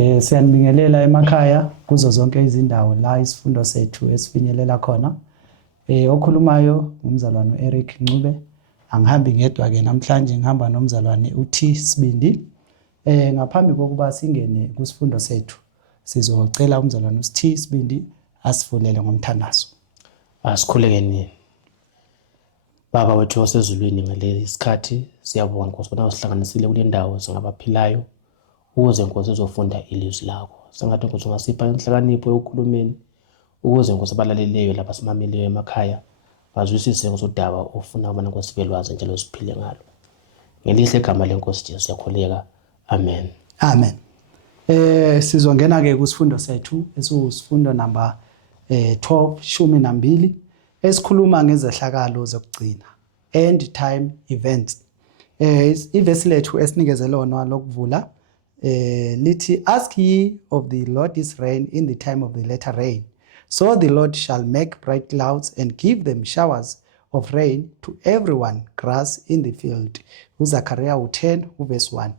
Siyanibingelela emakhaya kuzo zonke izindawo la isifundo sethu esifinyelela khona. Okhulumayo umzalwane Eric Ncube. Angihambi ngedwa ke namhlanje ngihamba nomzalwane uT Sibindi. Ngaphambi kokuba singene kusifundo sethu sizocela umzalwane uT Sibindi asivulele ngomthandazo. Asikhulekeni. Baba wethu osezulwini ngalesi sikhathi siyabonga Nkosi bona usihlanganisile kule ndawo singabaphilayo ukuze Nkosi uzofunda ilizwi lakho. Sengathi Nkosi ungasipha inhlakanipho yokukhulumeni ukuze Nkosi abalaleleyo lapha simameleyo emakhaya bazwisise ngosodaba ofuna ubona Nkosi belwazi njalo siphile ngalo. Ngelihle igama lenkosi Jesu siyakholeka. Amen. Amen. Sizongena ke kusifundo sethu esifundo number 12 esikhuluma ngezehlakalo zokugcina, end time events. Ivesi lethu esinikeze lona lokuvula lithi, ask ye of the Lord's rain in the time of the latter rain, so the Lord shall make bright clouds and give them showers of rain to everyone grass in the field. uZakhariya 10 verse 1.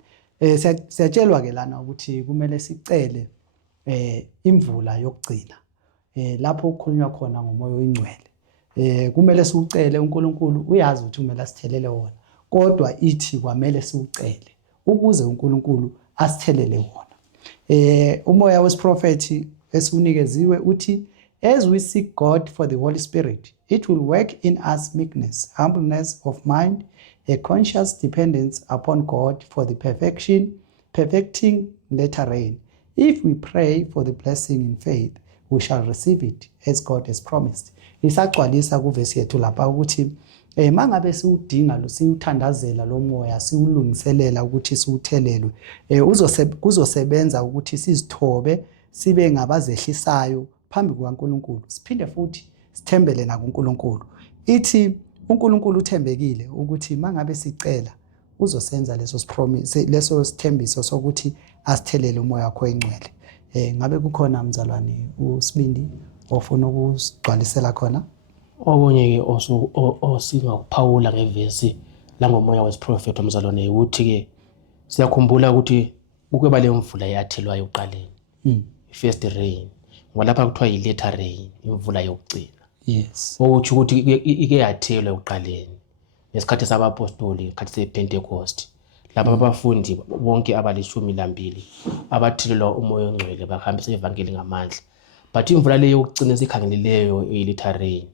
Siyatshelwa ke lana ukuthi kumele sicele imvula yokugcina lapho kukhulunywa khona ngomoya oyingcwele. Kumele siucele uNkulunkulu, uyazi ukuthi kumele asithelele wona, kodwa ithi kwamele siucele ukuze uNkulunkulu asithelele wona. Umoya wesiprofethi esiunikeziwe uthi, as we seek God for the Holy Spirit, it will work in us meekness, humbleness of mind, a conscious dependence upon God for the perfecting latter rain. If we pray for the blessing in faith, we shall receive it as God has promised. Isagcwalisa kuvesi yethu lapha ukuthi mangabe siudinga lo siuthandazela lo moya siulungiselela ukuthi siuthelelwe, kuzosebenza ukuthi sizithobe sibe ngabazehlisayo phambi kukaNkulunkulu, siphinde futhi sithembele na kuNkulunkulu. Ithi uNkulunkulu uthembekile ukuthi mangabe sicela uzosenza leso sithembiso sokuthi asithelele umoya wakho oyingcwele. Ngabe kukhona mzalwane uSibindi ofuna ukusigcwalisela khona? Okunye ke osingakuphawula ngevesi langomoya wesiprofethi umzalwane ukuthi ke siyakhumbula ukuthi ukube le mvula yathelwayo uqaleni, first rain, ngoba lapha kuthiwa yi-latter rain, imvula yokugcina. Yes. Okuthi ukuthi ike yathelwa uqaleni ngesikhathi sabapostoli, ngesikhathi sePentecost, lapha abafundi bonke abali-12 abathelelwa umoya ongcwele bahambisa ivangeli ngamandla. But imvula leyo yokugcina esikhangeleleyo iyi-latter rain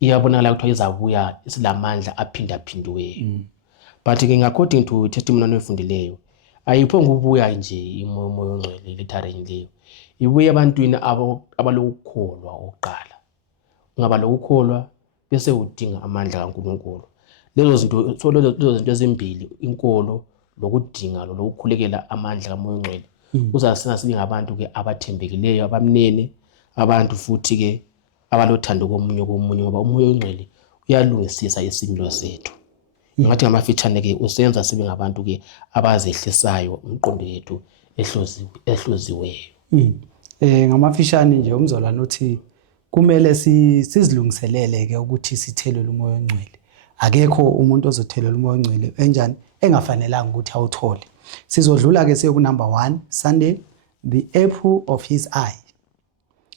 iyabonakala ukuthi izabuya isilamandla aphindaphindiweyo. But ke according to testimony oyifundileyo ayiphonga ukubuya nje imoya ongcwele i-latter rain leyo, ibuye ebantwini abalokukholwa oqala. Ungaba lokukholwa bese udinga amandla kaNkulunkulu. Lezo zinto ezimbili, inkolo lokudinga lokukhulekela amandla kamoya ongcwele, uzasina sibe ngabantu ke abathembekileyo, abamnene, abantu futhi ke abalothando komunye ngoba umoya ongcwele uyalungisisa isimilo sethu. Ngathi ngamafitshane ke usenza sibe ngabantu ke abazehlisayo umqondo yethu ehloziweyo. Ngamafishane nje umzalwane uthi kumele sizilungiselele ke ukuthi sithelele umoya ongcwele. Akekho umuntu ozothelele umoya ongcwele enjani engafanelanga ukuthi awuthole. Sizodlula ke siye ku number 1 Sunday, the apple of his eye.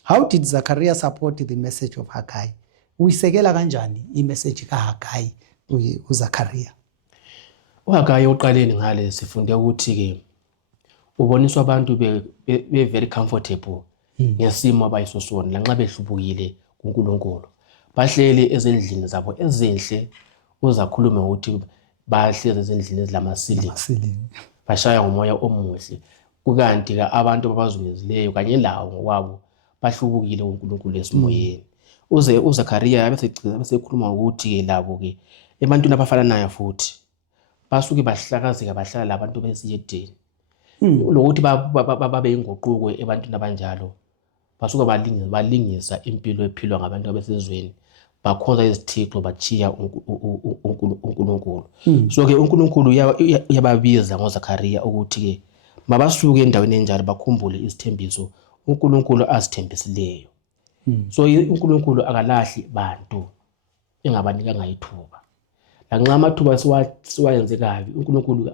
How did Zachariah support the message of Haggai? Uyisekela kanjani imessage kaHaggai uZachariah? uHaggai oqaleni ngale sifunde ukuthi ke uboniswa abantu be very comfortable ngesimo abayisosona lanxa behlubukile kuNkulunkulu. Bahleli ezindlini zabo ezinhle, uzakhuluma ukuthi bahlezi ezindlini ezilamasili, bashaya ngomoya omuhle. Kukanti ke abantu abazungezileyo kanye lawo ngokwabo bahlubukile kuNkulunkulu esimoyeni. uZakhariya abesekhuluma ukuthi ke labo ke ebantwini abafana naye futhi basuke bahlakazeka bahlala labantu besiyedeni. Lokuthi babe ingoquko ebantwini abanjalo basuka balingisa impilo ephilwa ngabantu abesezweni, bakhonza izithixo bachiya uNkulunkulu. So ke uNkulunkulu uyababiza ngoZakhariya ukuthi ke mabasuke endaweni enjalo bakhumbule isithembiso uNkulunkulu azithembisileyo. So uNkulunkulu akalahli bantu engabanikanga ithuba. Lanxa amathuba siwayenze kabi, uNkulunkulu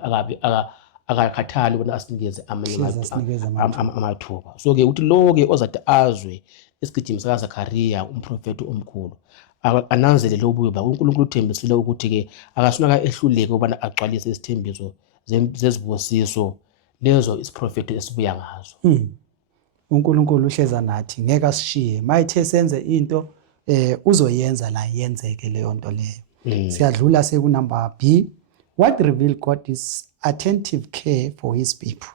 akakhathali ubona asinikeze Hlezi asinikeze amathuba. amathuba. So ke uthi lo ke ozathi azwe isigijimi sikaZakhariya umprofeti omkhulu ananzelele ububi bakhe. uNkulunkulu uthembisile ukuthi ke akasunaka ehluleke ubana agcwalise isithembiso zezibusiso lezo isiprofeti esibuya ngazo. uNkulunkulu uhleza nathi ngeke asishiye mayithe senze into uzoyenza la yenzeke leyo nto leyo. Siyadlula sekunumber B. What reveal God is attentive care for his people.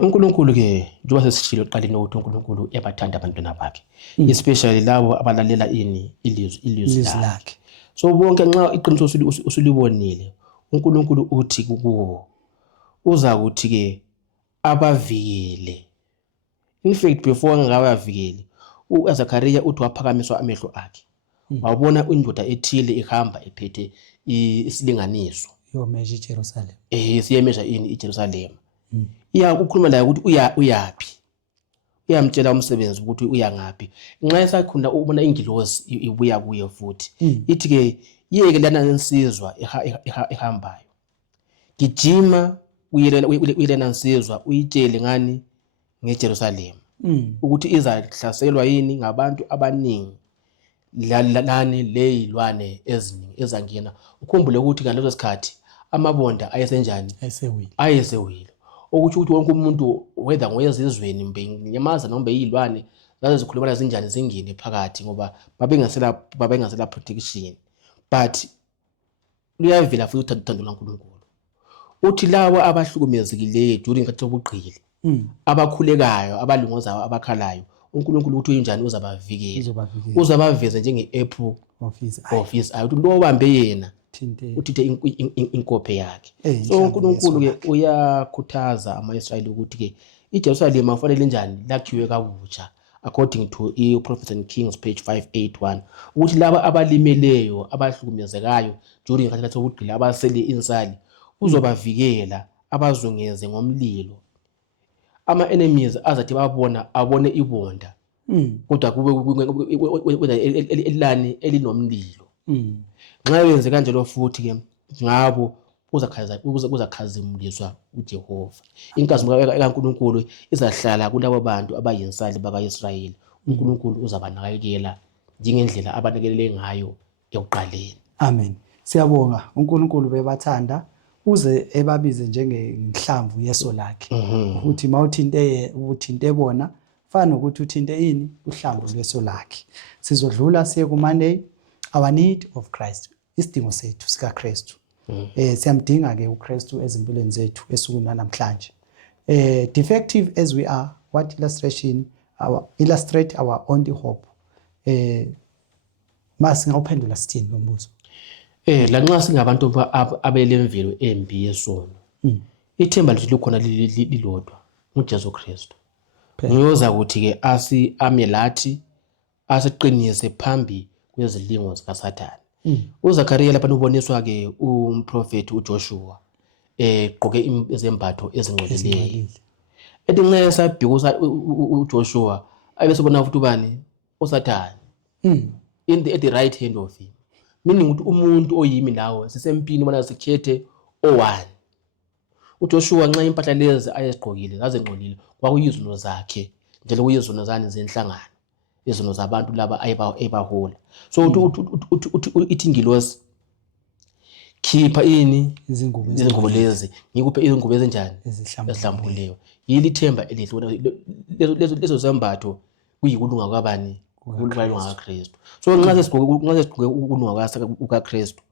uNkulunkulu ke njengoba sesishilo eqaleni ukuthi uNkulunkulu ebathanda abantwana bakhe, especially labo abalalela ilizwi lakhe. So bonke nxa iqiniso usulibonile, uNkulunkulu uthi kuwo uza kuthi ke abavikele. In fact before ngabavikele uZakhariya uthi waphakamiswa amehlo akhe, wabona indoda ethile ihamba ephethe isilinganiso Yomeasure Jerusalem. Siyemesha iJerusalem. Ukukhuluma laye ukuthi uyaphi, uyamtshela umsebenzi ukuthi uya ngaphi. Nxa esakhunda ubona ingilosi ibuya kuye futhi ithi ke yeke lana insizwa ehambayo, gijima uyelena insizwa uyitshele ngani ngeJerusalem ukuthi izahlaselwa yini ngabantu abaningi lani leyilwane eziningi ezangena. Ukhumbule ukuthi ngaleso sikhathi amabonda ayesenjani, ayesewile, ukuthi wonke umuntu whether ngoyezizweni mbe inyamaza noma yilwane zaze zikhulumana zinjani zingene phakathi ngoba babengasela protection. But luyavela futhi uthando lwaNkulunkulu uthi lawa abahlukumezekileyo during isikhathi sobugqili, abakhulekayo, abalungozayo, abakhalayo, uNkulunkulu uthi unjani uzabaveza njenge-apple of his eye. Uthi lo obambe yena uthithe inkophe yakhe. So uNkulunkulu ke uyakhuthaza ama-Israyeli ukuthi ke iJerusalem afanele njani lakhiwe kabutsha according to Prophets and Kings page 581, ukuthi laba abalimeleyo abahlukumezekayo during isikhathi sobugqili abasele insali uzobavikela abazungeze ngomlilo. Ama-enemies azathi abone ibonda kodwa kube elinomlilo. Nxa yenze kanjalo futhi ke ngabo uzakhazimuliswa uJehova. Inkazimulo kaNkulunkulu izahlala kulabo bantu abayinsali baka-Israyeli. uNkulunkulu uzabanakekela njengendlela abanakelele ngayo ekuqaleni. Amen. Siyabonga uNkulunkulu bebathanda uze ebabize njengenhlamvu yeso lakhe ukuthi mawuthinte bona fana ukuthi uthinte ini uhlamvu lweso lakhe. Sizodlula siye kuMonday, our need of Christ, isidingo sethu sika Kristu. Siyamdinga ke uKristu ezimpilweni zethu esukwini namhlanje. Defective as we are, what illustrate our only hope. Masingawuphendula sithini lo mbuzo? Lanxa singabantu abelemvelo embi yesono, ithemba lethu likhona lilodwa, uJesu Kristu. Ngoza ukuthi ke amelathi asiqinise phambi kwezilingo zikaSathane. uZakhariya lapha uboniswa ke umprofeti uJoshua egqoke izembatho ezingcweleleyo. Ethi nxa esabhikusa uJoshua ayebesebona futhi ubani uSathane at the right hand of him, meaning ukuthi umuntu oyimi lawo sisempini bona sikhethe o1. uJoshua nxa impahla lezi ayezigqokile zazengcolile kwakuyizono zakhe njalo kuyizono zani zenhlangano, izono zabantu laba ayebahola. So ithi ingilosi khipha ini izingubo lezi ngikuphe izingubo ezinjani ezihlambuleyo. Yili themba elihle lezo zembatho kuyikulunga kwabani, kulunga kaKristu. So nxa sesigqoke ukulunga kukaKristu,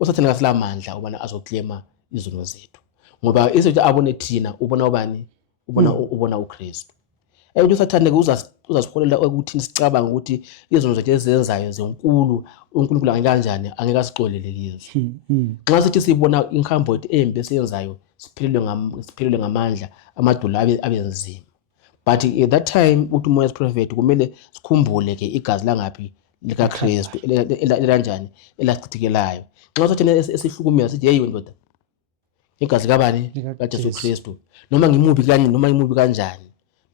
uSathane kaselamandla ubana azoclaima izono zethu ngoba isethi abone thina ubona ubani, ubona uKristu. uSathane uzasipholela ukuthi sicabanga ukuthi izono zethu ezenzayo zenkulu, uNkulunkulu angeke kanjani, angeke asixolele kizo. Nxa sithi sibona inkambo embi esiyenzayo siphelelwe ngamandla, amadolo abenzima. But at that time uthi umoya prophet kumele sikhumbule ke igazi langaphi likaKristu elanjani elachithekelayo. Nxa uSathane esihlukumeza sithi hey ndoda, igazi kabani kaJesu Kristu, noma ngimubi kanjani,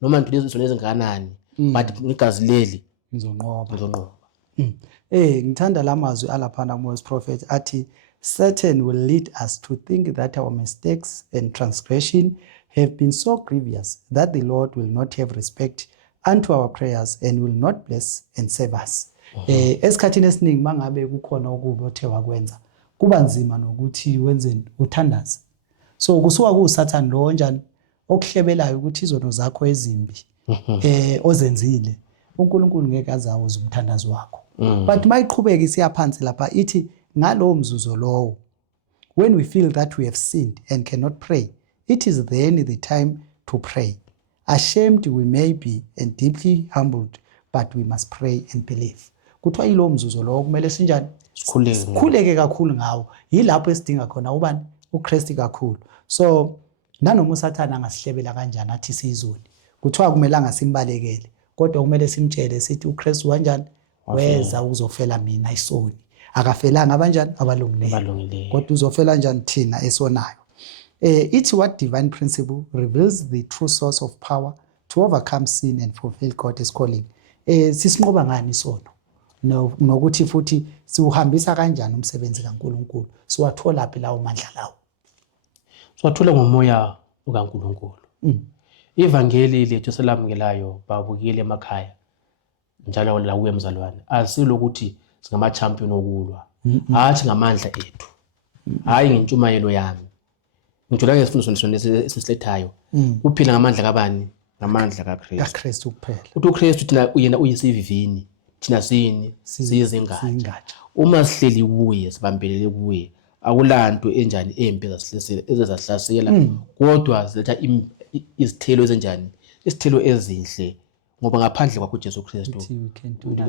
noma ngiphiliswe izona ezinganani, but igazi leli ngizonqoba. Ngithanda lamazwi alaphana kuMoses prophet athi Satan will lead us to think that our mistakes and transgression have been so grievous that the Lord will not have respect unto our prayers and will not bless and save us. Esikhathini esiningi mangabe kukhona okubi othe wakwenza kuba nzima nokuthi wenzeni uthandaze. So kusuka kuSathane lo njani okuhlebelayo ukuthi izono zakho ezimbi ozenzile uNkulunkulu ngeke azawuza umthandazo wakho. But mayiqhubeka isiyaphansi lapha ithi ngalo mzuzo lowo, when we feel that we have sinned and cannot pray, it is then the time to pray. Ashamed we may be and deeply humbled, but we must pray and believe. Kuthiwa yilo mzuzo lowo kumele sinjani sikhuleke kakhulu ngawo. Yilapho esidinga khona ubani uKristu kakhulu. So nanoma uSathane angasihlebela kanjani athi sizoni, kuthiwa kumelanga simbalekele, kodwa kumele simtshele sithi uKristu kanjani weza ukuzofela mina isoni. Akafelanga abanjani abalungileyo, kodwa uzofela njani thina esonayo. It's what divine principle reveals the true source of power to overcome sin and fulfill God's calling. Sisinqoba ngani isono? Nokuthi futhi siuhambisa kanjani umsebenzi kaNkulunkulu? Siwathola phi lawo mandla lawo? Siwathola ngomoya ukaNkulunkulu. Ivangeli lethu selamukelayo babukile emakhaya njalo la kuye mzalwane asilokuthi singama champion okulwa, hathi ngamandla ethu, hayi ngentshumayelo yami. Ngithola ke isifundo esisilethayo kuphila ngamandla kabani? Ngamandla kaKristu kuphela. Uthi uKristu thina uyena uyisivivini, thina siyizingatsha. Uma sihleli kuye sibambelele kuye, akulanto enjani empi ezasihlasela, kodwa ziletha izithelo ezenjani? Izithelo ezinhle, ngoba ngaphandle kwakho uJesu Kristu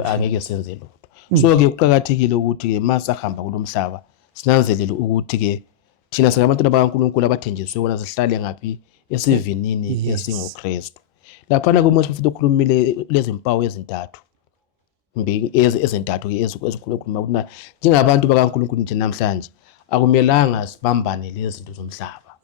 angeke senze lutho. So ke kuqhakathekile ukuthi ke masahamba kulomhlaba sinanzelele ukuthi ke thina singabantu bakaNkulunkulu abathenjiswe wona sihlale ngaphi? Esivinini esingoKristu. Laphana kuMose futhi ukhulumile lezi mpawu ezintathu. Ezintathu ke ezikhulu ekhuluma ukuthi njengabantu bakaNkulunkulu nje namhlanje akumelanga sibambane lezi zinto zomhlaba.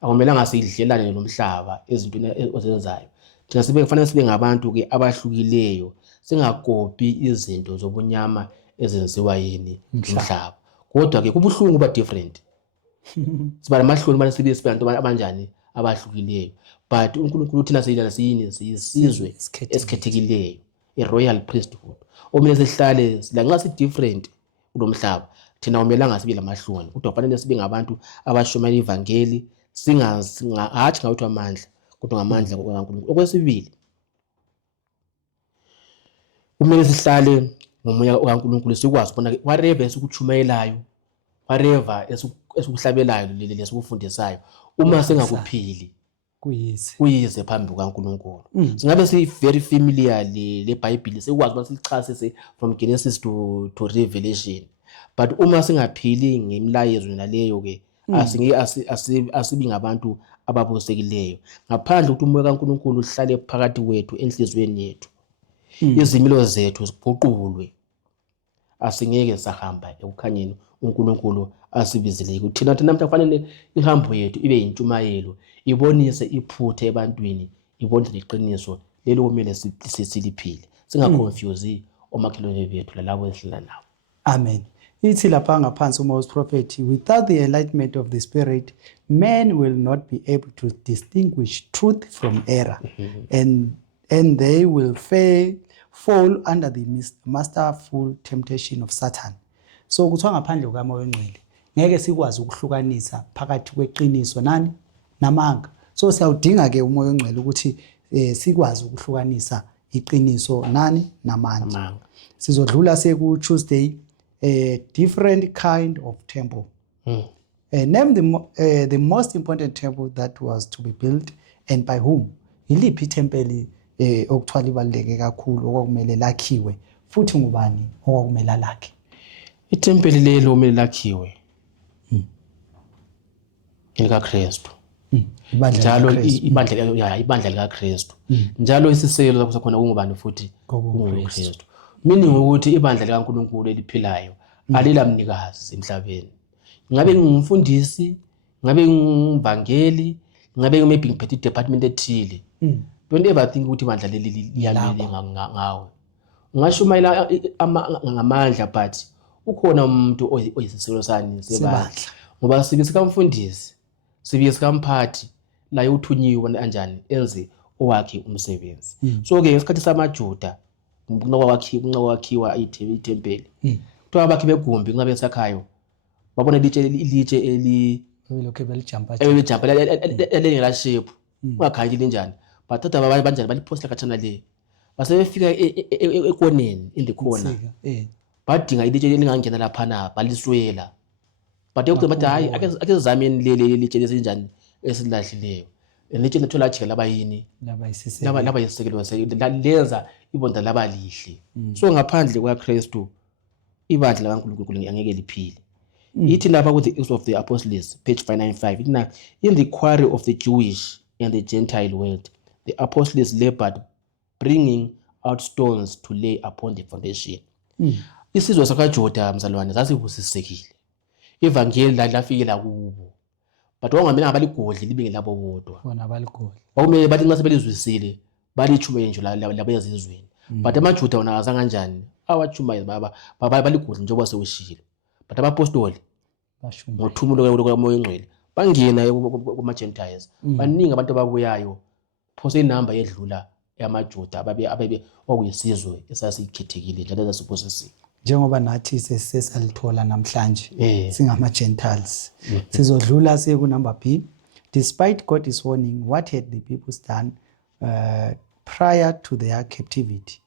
Akumelanga sidlelane nomhlaba ezintweni ozenzayo. Thina kufanele sibe ngabantu ke abahlukileyo, singakopi izinto zobunyama ezenziwa yini umhlaba. Kodwa ke kubuhlungu ba different. Siba namahloni manje sibe abantu abanjani abahlukileyo. But uNkulunkulu thina siyidala siyini? Siyisizwe esikhethekileyo, royal priesthood. Omele sihlale silanxa si different kulomhlaba. Thina omelanga sibe lamahloni, kodwa kufanele sibe ngabantu abashumayela ivangeli, hathi ngawethu amandla, kodwa ngamandla kaNkulunkulu. Okwesibili, kumele sihlale ngomoya kaNkulunkulu sikwazi ukubona whatever esikuchumayelayo, whatever esikuhlabelayo lesikufundisayo, uma singakuphili kuyize phambi kukaNkulunkulu. Singabe si very familiar leBhayibheli, sikwazi ukuthi silichasise from Genesis to Revelation, but uma singaphili ngemlayezo naleyo ke asibi ngabantu ababusekileyo. Ngaphandle ukuthi umoya kaNkulunkulu uhlale phakathi kwethu enhlizweni yethu, izimilo zethu ziguqulwe, asingeke sahamba ekukhanyeni uNkulunkulu asibizile. Thina namhla kufanele ihambo yethu ibe yintshumayelo, ibonise iphuthe ebantwini, ibonise leqiniso lelo kumele siliphile, singaconfuse omakhelwane bethu lalabo esihlala nabo. Amen. Ithi lapha ngaphansi uMoses prophet, without the enlightenment of the spirit, men will not be able to distinguish truth from error, and they will fall under the masterful temptation of Satan. So kuthiwa ngaphandle kukamoya ongcwele ngeke sikwazi ukuhlukanisa phakathi kweqiniso namanga. So siyawudinga ke umoya ongcwele ukuthi sikwazi ukuhlukanisa iqiniso namanga. Sizodlula seku Tuesday, a different kind of temple. Name the most important temple that was to be built and by whom. Iliphi itempeli okuthiwa libaluleke kakhulu okwakumele lakhiwe futhi ngubani okwakumele lakhe? Itempeli lelo kumele lakhiwe likaKristu. Njalo ibandla likaKristu. Njalo isisekelo lapho sakhona kungubani futhi? KuKristu. Meaning ukuthi ibandla likaNkulunkulu eliphilayo alilamnikazi emhlabeni. Ngabe ngumfundisi, ngabe ngumvangeli, ngabe maybe ngiphethe department ethile. Don't ever think ukuthi ibandla leli liyamele ngawe. Ungashumayela ngamandla but ukhona umuntu oyisiselo sani sebandla ngoba sibe sikamfundisi sibe sikamphathi naye uthunyiwe kanjani enze owakhe umsebenzi. So ke ngesikhathi samaJuda kunqawakhiwa ithempeli kuthiwa abakhi begumbi kungabe esakhayo babona ilitshe lokho belijampa elingela shape ungakhanyi linjani bathatha banjani baliphosela khatshana le basebefika ekoneni in the corner badinga ilitshe elingangena laphana baliswela but yokho bathi hayi ake sizameni leli ilitshe lesinjani esilahlileyo ilitshe lethola ajike laba yini laba yisekelo lenza ibonda laba lihle. So ngaphandle kwaKristu ibandla likaNkulunkulu angeke liphile. Ithi lapha ku the Acts of the Apostles page 595 ithi in the quarrel of the Jewish and the Gentile world the apostles labored bringing out stones to lay upon the foundation. Isizwe sakaJuda mzalwane sasibusisekile. Ivangeli lafikela kubo. But wangamela abaligodli libe ngelabo bodwa. Bona abaligodli. Bakumele bathi nxa sebelizwisile balichume nje labo yazizweni. But amaJuda wona azange kanjani awachumayeza baba baligodli njengoba sewushilo. But abapostoli ngothumulo lokaMoya oNgcwele bangena kuma Gentiles. Baningi abantu ababuyayo phose inamba yedlula yamaJuda ababe okuyisizwe esasikhethekile njalo esasiphosisiwe. Njengoba nathi sesalithola namhlanje singama Gentiles sizodlula siye ku number B. Despite God's warning, what had the people done prior to their captivity?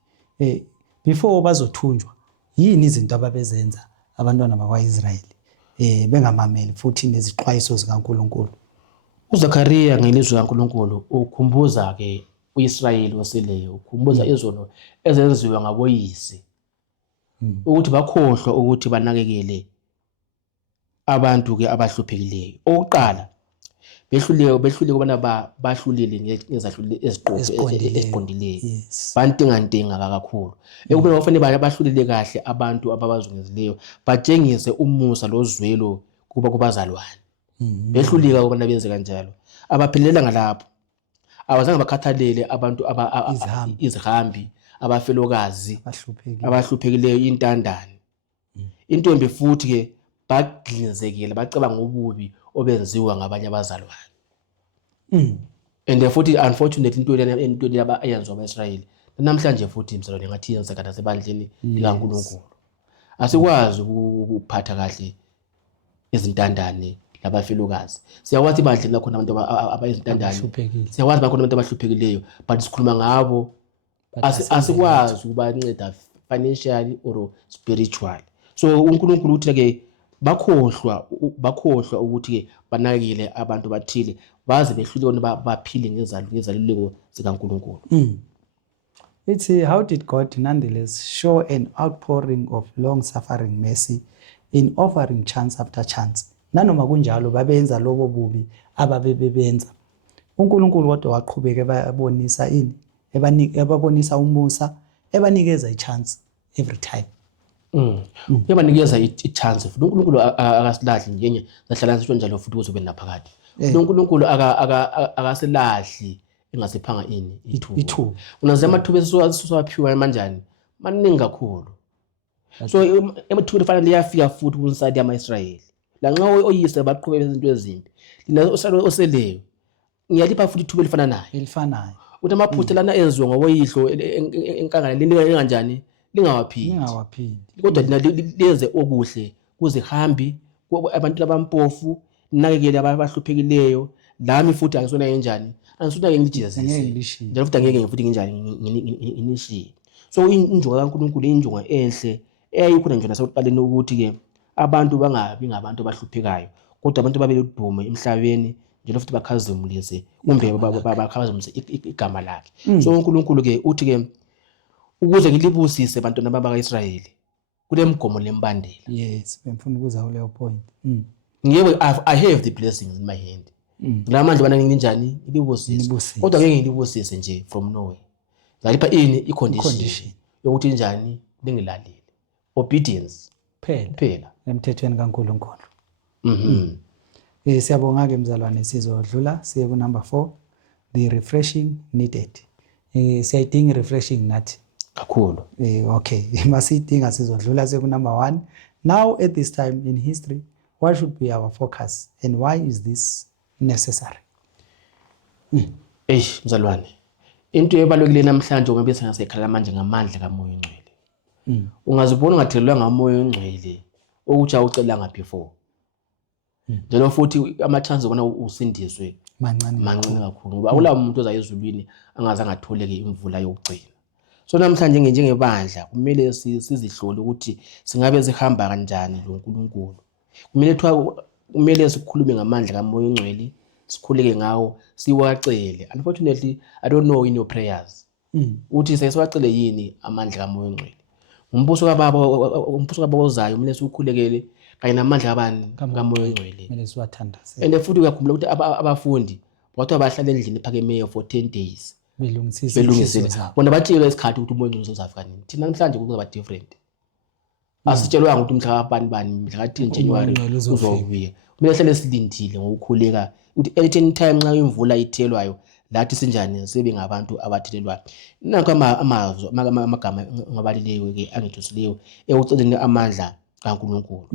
Before bazothunjwa yini izinto ababezenza abantwana bakwaIsrayeli bengamameli futhi nezixwayiso zikaNkulunkulu? uZakhariya ngelizwi likaNkulunkulu ukhumbuza ke uIsrayeli oseleyo, ukhumbuza izono ezenziwa ngaboyise ukuthi bakhohlwa ukuthi banakekele abantu ke abahluphekileyo. Oqala behluleke ubana bahlulile ngezahlulile eziqondileyo bantingantinga kakhulu ekubeni bafanele bahlulile kahle abantu ababazungezileyo batshengise umusa lozwelo kuba kubazalwane. Behlulika ukubana benze kanjalo abaphilela ngalapho abazange bakhathalele abantu izihambi abafelokazi abahluphekileyo intandane intombi futhi ke baglinzekile bacabanga ububi obenziwa ngabanye abazalwane. And futhi unfortunately into laba ayenziwa abaIsrayeli namhlanje futhi msalwane ngathi yenzeka nasebandleni likaNkulunkulu. Asikwazi ukuphatha kahle izintandane labafelokazi. Siyakwazi ibandla lakhona abantu abayizintandane. Siyakwazi bakhona abantu abahluphekeleyo but sikhuluma ngabo asikwazi ukubanceda financially or spiritually. So uNkulunkulu uthi ke bakhohlwa ukuthi ke banakekele abantu bathile baze behluleke baphile ngezaluleko zikaNkulunkulu. It's how did God nonetheless show an outpouring of long-suffering mercy in offering chance after chance? Nanoma kunjalo babenza lobo bubi ababebenza. uNkulunkulu kodwa waqhubeka ebabonisa ini? Ebabonisa umusa, ebanikeza ichance every time. Uyabanikeza ichance futhi uNkulunkulu akasilahli njenye sahlala sisho njalo futhi kuzobe naphakade. uNkulunkulu akasilahli engasiphanga ini ithuba. Unazi amathuba esizowaphiwa manjani maningi kakhulu. So amathuba fanele yafika futhi kunside yamaIsrayeli. La nxa oyise baqhubeka izinto ezimbi lina oseleyo ngiyalipha futhi ithuba elifanayo uthi amaphutha lana enziwe ngoboyihlo enkangala linika kanjani lingawaphindi kodwa lina lenze okuhle kuzihambi abantu abampofu nakekele abahluphekileyo lami futhi angisona kanjani angisona ngijezise njalo futhi angeke futhi kanjani nginishiye. So injongo kaNkulunkulu injongo enhle eyayikhona nje nasekuqaleni ukuthi ke abantu bangabi ngabantu abahluphekayo kodwa abantu babe lodumo emhlabeni njalo futhi bakhazimulise kumbe bakhazimulise igama lakhe. So uNkulunkulu ke uthi ke ukuze ngilibusise abantwana bakaIsrayeli kulemgomo lembandela. Yes, bemfuna ukuza kuleyo point. Ngiyeke I have the blessings in my hand. Ngilamandla bana nginjani ngilibusise kodwa ngeke ngilibusise nje from nowhere. Ngalipa ini icondition yokuthi njani lingilalele. Obedience phela emthethweni kaNkulunkulu. Siyabonga ke mzalwane sizodlula siye ku number 4 the refreshing needed. Siyayidinga refreshing nathi kakhulu. Okay masiyidinga sizodlula siye ku number 1 Now at this time in history, what should be our focus and why is this necessary? Mzalwane, into ebalulekile namhlanje ngoba besengasekhala manje ngamandla kaMoya oNgcwele. Ungazibona ungathelelwa ngaMoya oNgcwele ukuthi awucelanga before. Njalo futhi ama-chance okubona usindiswe mancane kakhulu ngoba akula umuntu oza ezulwini angazange atholeke imvula yokugcina. So namhlanje njengebandla kumele sizihlole ukuthi singabe sihamba kanjani loNkulunkulu. Kumele sikhulume ngamandla kaMoya oNgcwele, sikhuleke ngawo, siwacele. Unfortunately, I don't know in your prayers. Uthi sesiwacele yini amandla kaMoya oNgcwele. Umbuso kaBaba ozayo kumele siwukhulekele kanye namandla kabani kaMoya oNgcwele. Kumele siwathandaze. And futhi uyakhumbula ukuthi abafundi bathi bahlala endlini ephakemeyo for 10 days. Belungisile. Bona bathi-ke isikhathi ukuthi uMoya oNgcwele uzafika nini. Thina namhlanje kuzoba different. Asitshelwanga ukuthi mhla kabani mhla ka-10 January uzobuya. Kumele sihlale silindile ngokukhuleka ukuthi any time nxa imvula ithelwayo lathi sinjani sibe ngabantu abathelelwayo. Nanku amagama ngabalileyo-ke angethosileyo ekuceleni amandla kaNkulunkulu.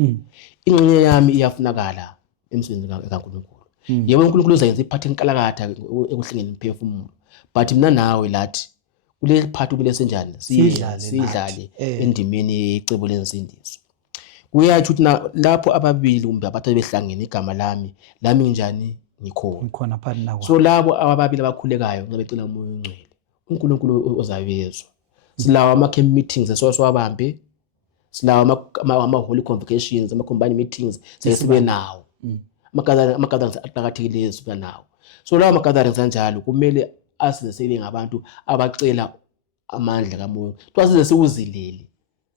Ingxenye yami iyafunakala emsebenzini kaNkulunkulu. Yebo uNkulunkulu uzayenza iphathi enkalakatha ekuhlengeni imphefumulo. But mina nawe lathi kule phathi kumele senjani sidlale endimeni yecebo lensindiso. Kuyathi ukuthi lapho ababili kumbe abathathu behlangene igama lami njani ngikhona phakathi nawo. So labo ababili abakhulekayo ngabecela uMoya oNgcwele uNkulunkulu uzabezwa. Silawa ama-camp meetings esiwabambe, silawa ama-holy convocations, ama-combined meetings sibe nawo. Ama-gatherings aqakathekileyo sibe nawo. So lawa ama-gatherings anjalo kumele asizesele ngabantu abacela amandla kaMoya. Twasize siwuzilele.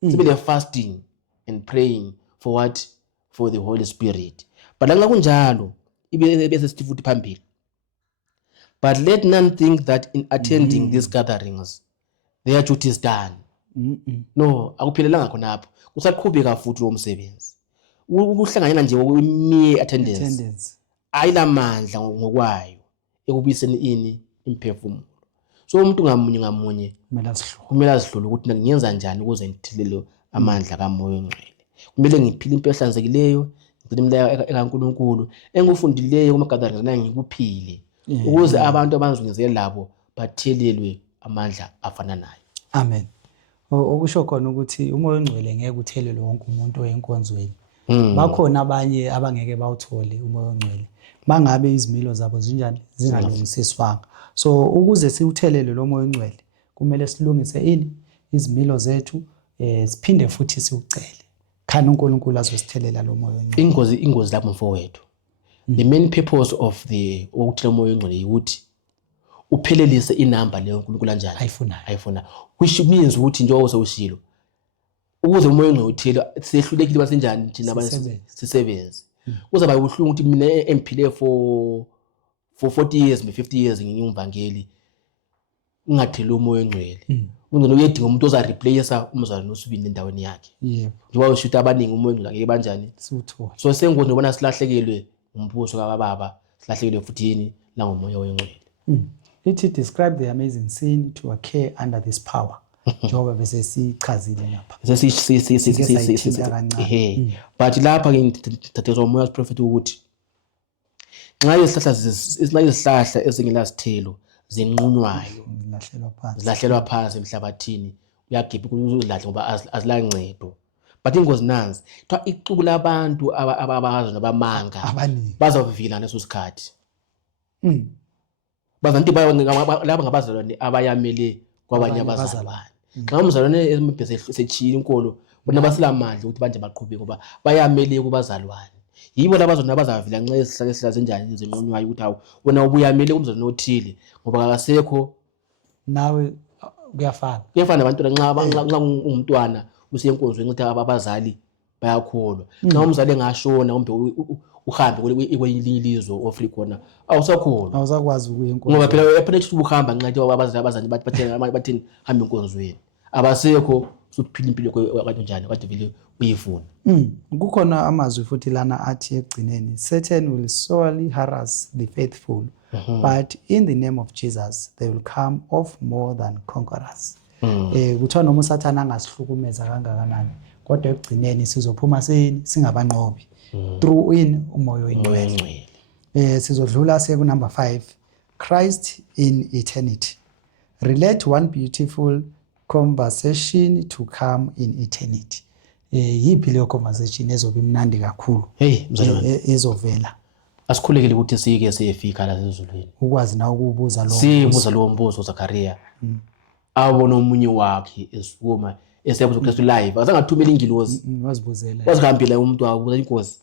Sibe le fasting and praying for what? For the Holy Spirit. But lanxa kunjalo ibe sesithi futhi phambili. But let none think that in attending these gatherings their duty is done. No, akuphelelanga khonapho. Kusaqhubeka futhi lo msebenzi. Ukuhlanganyela nje mere attendance ayilamandla ngokwayo ekubuyiseni imphefumulo. So umuntu ngamunye kumele azihlole ukuthi ngiyenza njani ukuze ngithilele amandla kaMoya oNgcwele. Kumele ngiphile impilo ehlanzekileyo, ngicele imilayo kaNkulunkulu engufundileyo kuma-gatherings ngikuphile ukuze abantu abazungezele labo bathelelwe amandla afana nayo. Amen. Okusho khona ukuthi uMoya oNgcwele ngeke uthelelwe wonke umuntu oyenkonzweni. Bakhona abanye abangeke bawuthole uMoya oNgcwele mangabe izimilo zabo zingalungisiswanga. So ukuze siwuthelele lo Moya oNgcwele kumele silungise izimilo zethu, siphinde futhi siwucele khani uNkulunkulu azosithelela lo Moya oNgcwele. Ingozi lapho mfowethu. The main purpose of ukuthela uMoya oNgcwele ukuthi uphelelise inamba leyo uNkulunkulu kanjani ayifuna. Which means ukuthi njengoba sewushilo ukuze uMoya oNgcwele uthele sehlulekile basenjani thina abantu sisebenze. Uzaba ubuhlungu ukuthi mina emphile for 40 years, 50 years ngiyumvangeli ungatheli uMoya oNgcwele. Ungcono uyedinga umuntu oza replace umzalwane osibini endaweni yakhe. Njengoba ushuthi abaningi uMoya oNgcwele ngeke banjani siwuthola. So sengozi nobona silahlekelwe umbuso kaBaba, silahlekelwe futhi yini la ngoMoya oNgcwele. It describe the amazing scene to a care under this power. Njengoba bese sichazile lapha. But lapha ngithathezwa umoya prophet ukuthi nxa izihlahla ezingelasithelo zinqunywayo zilahlelwa phansi emhlabathini uyagipha ukuzidlahle ngoba azilancedo. But ingozi nanzi kuthiwa ixuku labantu ababazo nabamanga bazavila leso sikhathi. Bazanti laba ngabazalwane abayamele kwabanye abazalwane. Xa umzalwane esechila inkolo bona basilamandla ukuthi manje baqhubeke ngoba bayamele kubazalwane. Yibo labazalwane abazavila nxa izihlahla zenjani zinqunywayo ukuthi hawu wena ubuyamele kumzalwane othile ngoba akasekho nawe kuyafana abantwana nxa umntwana usenkonzweni ukuthi abazali bayakholwa. Nxa umzali engashona kumbe uhambe kwelinye ilizwe ofri khona awusakholwa awusakwazi ukuya enkonzweni ngoba phela ephela ubuhamba nxa abazali bathini hamba enkonzweni abasekho suphila impilo kanjani kade vele uyifuna. Kukhona amazwi futhi lana athi egcineni Satan will sorely harass the faithful but in the name of Jesus they will come off more than conquerors. Kuthiwa noma uSathane angasihlukumeza kangakanani kodwa ekugcineni sizophuma singabanqobi through umoya oyingcwele. Sizodlula siye ku number 5, Christ in eternity. Relate one beautiful conversation to come in eternity. Yiphi leyo conversation ezobe imnandi kakhulu ezovela? Asikhulekile ukuthi sike siyefika la ezulwini. Ukwazi na ukubuza lo sibuza lo mbuzo Zakaria. Awubona omunye wakhe esukuma esebuza uKristu live. Azangathumela ingilozi. Wazibuzela. Wazihambela umuntu wabuza inkosi.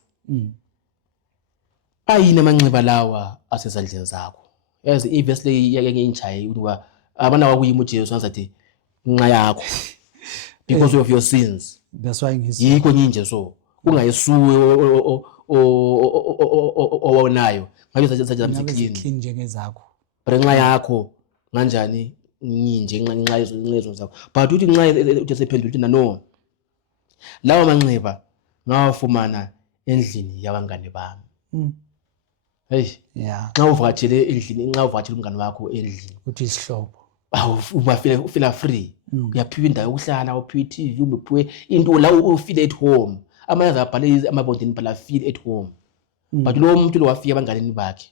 Ayini amanxiba lawa asezandleni zakho. Yazi iverse le yake inchaye ukuba abana wakuyima uJesu azathi nqa yakho because of your sins. That's why yikho nje so ungayisuwe owonayo ngabe sajamisa clean njengezakho but nqa yakho kanjani nginje nqa izo zakho but uthi nqa uthi sephendula uthi no lawa manxiba ngawafumana endlini yabangane bami. Hey xa uvakatshele endlini nxa uvakatshele umngane wakho endlini uthi isihlobo ufila free uyaphiwa indawo yokuhlala uphiwa iTV uphiwe into la ufeel at home amanye zabhale amabondeni bhala feel at home but lo muntu lo wafika abanganeni bakhe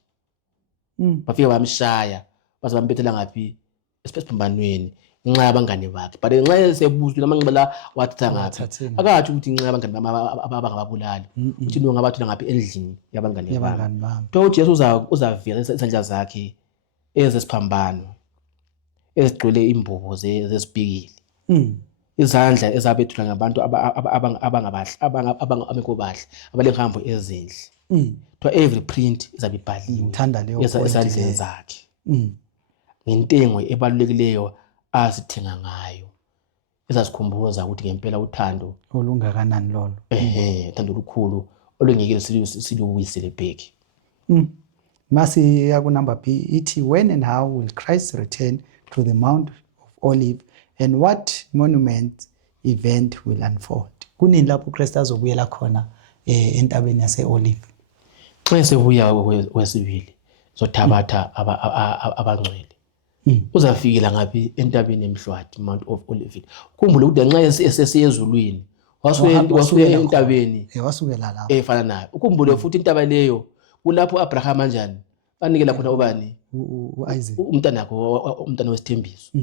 bafika bamshaya baze bambethela ngaphi esiphambanweni nxa abangane bakhe but nxa esebuzwe lamanxiba la wathatha ngaphi akathi ukuthi nxa abangane abangababulali uthi no ngabathola ngaphi endlini yabangane bami to uJesu uzavela isandla zakhe ezesiphambano ezigcwele imbobo zesibhikili izandla ezabethula ngabantu abangabahle abangabahle abalenhambo ezinhle to every print izabibhaliwe ngithanda leyo esandleni zakhe ngentengo ebalulekileyo asithenga ngayo ezasikhumbuza ukuthi ngempela uthando olungakanani lolo uthando olukhulu olungekile silubuyisele back. Masi yaku number B ithi when and how will Christ return to the Mount of Olive and what monument event will unfold? Kunini lapho uKristu azobuyela khona entabeni yase Olive? Xa sebuya wesibili zothabatha abangcwele uzafikela ngaphi entabeni emhlwathi Mount of Olive. Khumbule ukuthi nxa esesiyezulwini wasuke entabeni wasukela lapho efana nayo. Ukhumbule futhi intaba leyo kulapho Abraham kanjani banikela khona ubani uIsaac umntana wesithembiso.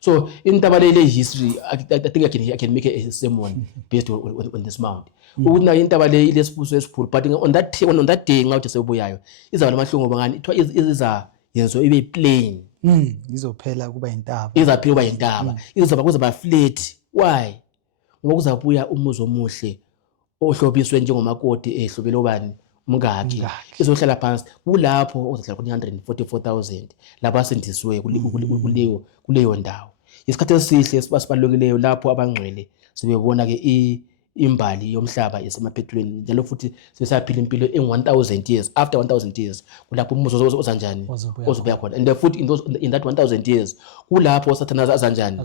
So intaba le history I think I can make a sermon based on this mount. Ukuthi na intaba le ilesibuso esikhulu but on that day nxa uthi sebuyayo izaba lamahlungu bangani ithiwa iza yenzo ibe plain izophela kuba intaba izaphela kuba intaba kuzaba flat. Why? Ngoba kuzabuya umuzo omuhle ohlobiswe njengomakoti ehlobele ubani umngaki izohlala phansi kulapho uzahlala khona 144,000 labasindiswe kuleyo ndawo. Isikhathi esihle esibalulekileyo lapho abangcwele sibebona ke imbali yomhlaba esemaphethelweni njalo futhi sesaphila impilo en1000 years. After 1000 years kulapho umuzo ozanjani ozobuya khona and futhi in that 1000 years kulapho uSathana azanjani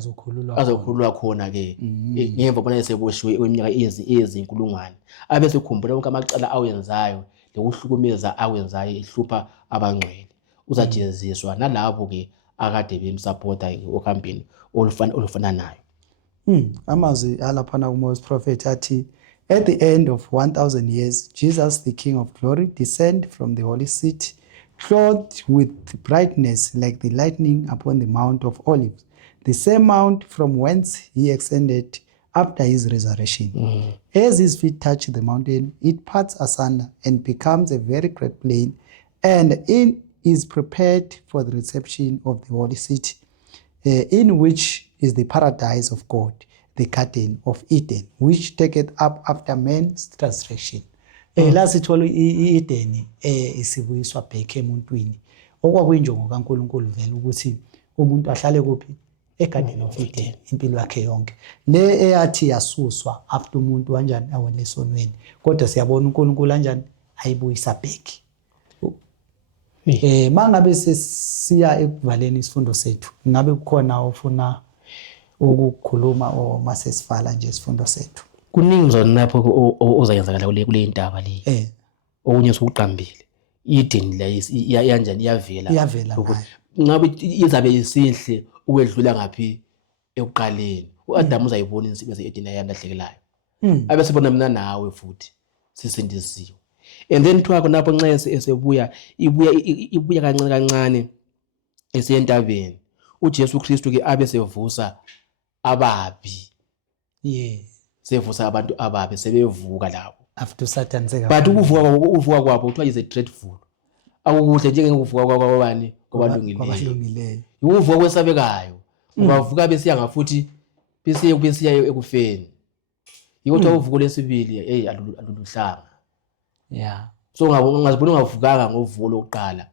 azokhululwa khona ke ngemva bona eseboshiwe kweminyaka ezinkulungwane abe sekhumbula konke amacala awenzayo lokuhlukumeza awenzayo ehlupha abangcwele uzajeziswa nalabo ke akade bemsupporta okuhambeni olufana nayo. Amazwi alaphana kuMoses prophet athi at the end of 1000 years Jesus the King of glory descend from the holy city clothed with brightness like the lightning upon the Mount of Olives, the same mount from whence he ascended after his resurrection. As his feet touch the mountain, it parts asunder and becomes a very great plain, and it is prepared for the reception of the holy city, in which is the paradise of God, the garden of Eden, which taketh up after man's transgression. La sithola iEden isibuyiswa back emuntwini okwakuyinjongo kaNkulunkulu vele ukuthi umuntu ahlale kuphi egarden of Eden impilo yakhe yonke le eyathi yasuswa after umuntu kanjani awele esonweni kodwa siyabona uNkulunkulu kanjani ayibuyisa back. Mangabe sesiya ekuvaleni isifundo sethu ngabe kukhona ofuna ukukhuluma o masesivala nje isifundo sethu? Kuningi zona lapho ozayenzakala kule intaba le okunye sokuqambile Eden la yanjani iyavela ngabe izabe isihle ukwedlula ngaphi ekuqaleni uAdam uzayibona insipho ze-Eden yamlahlekelayo abe sebona mina nawe futhi sisindisiwe. And then kuthiwa khonapho nxa esebuya ibuya kancane kancane esentabeni uJesu Kristu ke abe sevusa ababi. Sevusa abantu ababi sebevuka labo after Satan seka. but uvuka kwabo kuthiwa is a dreadful. Akukuhle njengekuvuka kwabani kwabalungileyo. Ukuvuka kwesabekayo bavuka besiya ngafuthi besiya ekufeni. Yikho uvuko lesibili aluluhlanga. So ungazibona ungavukanga ngovuko lokuqala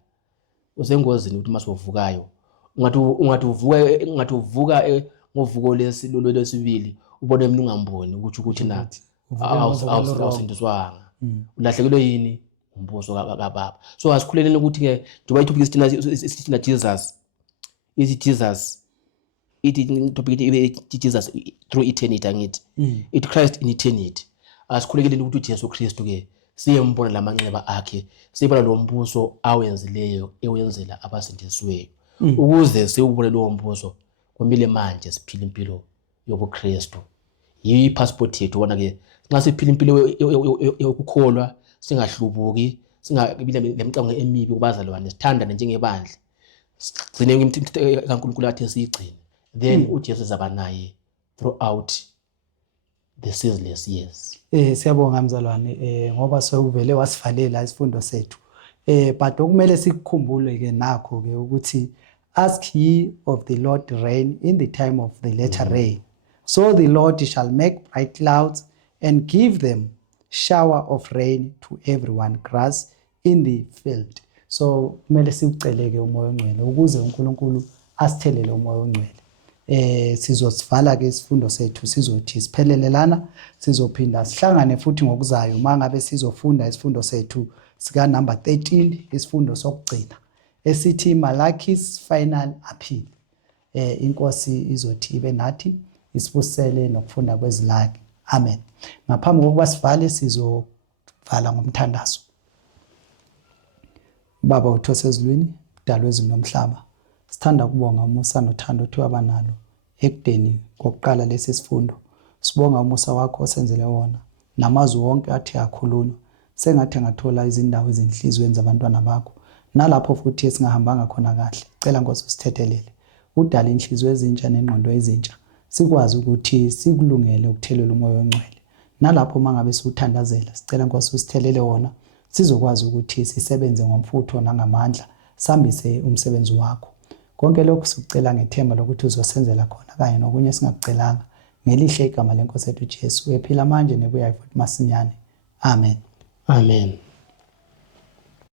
usengozini ukuthi masivukayo ungathi uvuka ngovuko lesibili ubone mina ungamboni ukuthi na awusindiswanga ulahlekelwe yini umbuso kaBaba. So asikhuleleni ukuthi ke njengoba itopic na Jesus is Jesus Jesus through eternity angithi it Christ in eternity. Asikhulekele ukuthi uJesu Kristu ke siyembona lamanxeba akhe sibona lo mbuso awenzileyo ewenzela abasindisiweyo ukuze siubone lo mbuso kumele manje siphile impilo yobuKristu. Yi passport yethu wona ke nxa siphile impilo yokukholwa singahlubuki singabile lemicabango emibi kubazalwane sithandane njengebandla sigcine imithetho kaNkulunkulu athi siyigcine then uJesu zabanaye throughout the ceaseless years. Siyabonga mzalwane ngoba sewuvele wasivalela isifundo sethu. But okumele sikukhumbule ke nakho ke ukuthi ask ye of the Lord rain in the time of the latter rain. So the Lord shall make bright clouds and give them shower of rain to everyone grass in the field. So kumele sikuceleke umoya ongcwele ukuze uNkulunkulu asithelele umoya ongcwele. Sizosivala ke isifundo sethu sizothi siphelele lana sizophinda sihlangane futhi ngokuzayo mangabe sizofunda isifundo sethu sika number 13 isifundo sokugcina esithi Malachi's final appeal. Inkosi izothi ibe nathi isibusele nokufunda kwezilaki. Amen. Ngaphambi kokuba sivale sizovala ngomthandazo. Baba uthose ezulwini dalo ezulu nomhlaba. Sithanda kubonga umusa nothando othi wabanalo ekudeni kokuqala lesi sifundo. Sibonga umusa wakho osenzele wona namazwi wonke athi akhulunywa sengathi ngathola izindawo ezinhlizweni zabantwana bakho nalapho futhi esingahambanga khona kahle. Cela Nkosi usithethelele udala inhliziyo ezintsha nengqondo ezintsha sikwazi ukuthi sikulungele ukuthelela umoya ongcwele nalapho mangabe siuthandazela sicela Nkosi usithelele wona sizokwazi ukuthi sisebenze ngomfutho nangamandla sambise umsebenzi wakho. Konke lokhu sikucela ngethemba lokuthi uzosenzela khona kanye nokunye singakucelanga ngelihle igama leNkosi yethu Jesu ephila manje nebuyayo futhi masinyane. Amen. Amen.